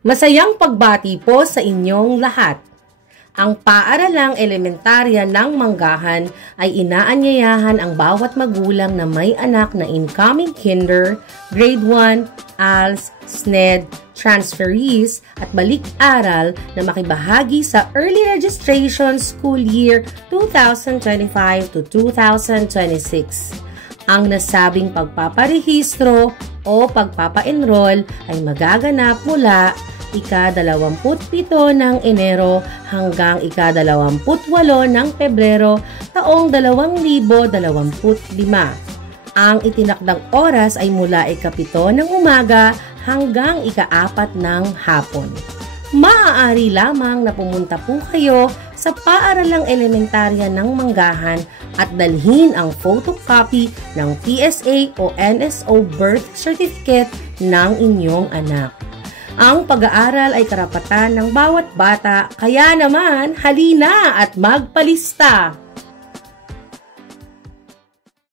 Masayang pagbati po sa inyong lahat. Ang paaralang elementarya ng Manggahan ay inaanyayahan ang bawat magulang na may anak na incoming kinder, grade 1, ALS, SNED, transferees at balik-aral na makibahagi sa early registration school year 2025 to 2026. Ang nasabing pagpaparehistro o pagpapa-enroll ay magaganap mula ika-27 ng Enero hanggang ika-28 ng Pebrero taong 2025. Ang itinakdang oras ay mula ika-7 ng umaga hanggang ika-4 ng hapon. Maaari lamang na pumunta po kayo sa paaralang elementarya ng Manggahan at dalhin ang photocopy ng PSA o NSO birth certificate ng inyong anak. Ang pag-aaral ay karapatan ng bawat bata, kaya naman halina at magpalista!